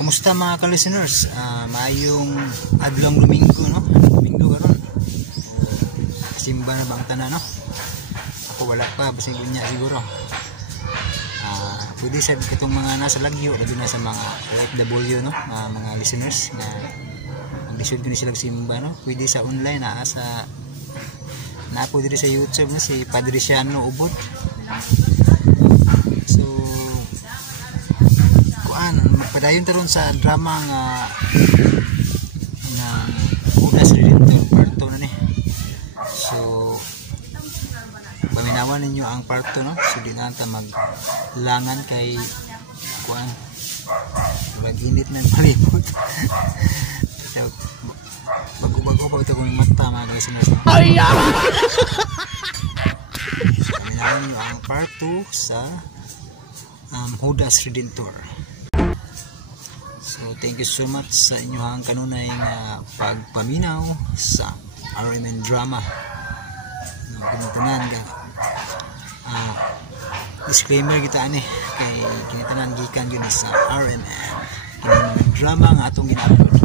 Kumusta mga ka-listeners? Maayong adlong Domingo, no? Domingo karon. Simba na bang tanan, no? Ako wala pa, basig unya siguro. Pwede sa itong mga nasa lagyo, labi na sa mga OFW, no? Mga listeners na mag-lisod ko ni sila simba, no? Pwede sa online, na pwede sa YouTube, no? Si Padre Siano Ubod. Padayon taron sa drama nga Judas Redentor part 2 na ni. So paminawan ninyo ang part 2, no? So di na ta maglangan kay kuan mag-init ng palibot. So bago-bago pa ito kung mata mga guys. Paminawan ninyo ang part 2 sa Judas Redentor. So thank you so much sa inyong kanunay nga pagpaminaw sa RMN drama. Kinatanan ka. Disclaimer kita ani kay kinatanan gikan gyud sa RMN. Kinatanan drama nga atong gina-upload.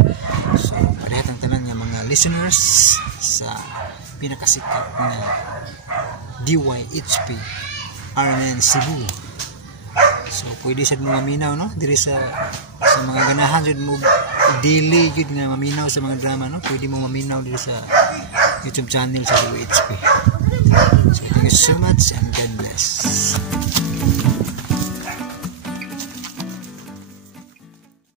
So parehatang tanan nga mga listeners sa pinakasikat na DYHP RMN Cebu. So pwede sad mo maminaw, no? Diri sa mga ganahan jud mo daily jud nga maminaw sa mga drama, no? Pwede mo maminaw diri sa YouTube channel sa DYHP. So thank you so much and God bless.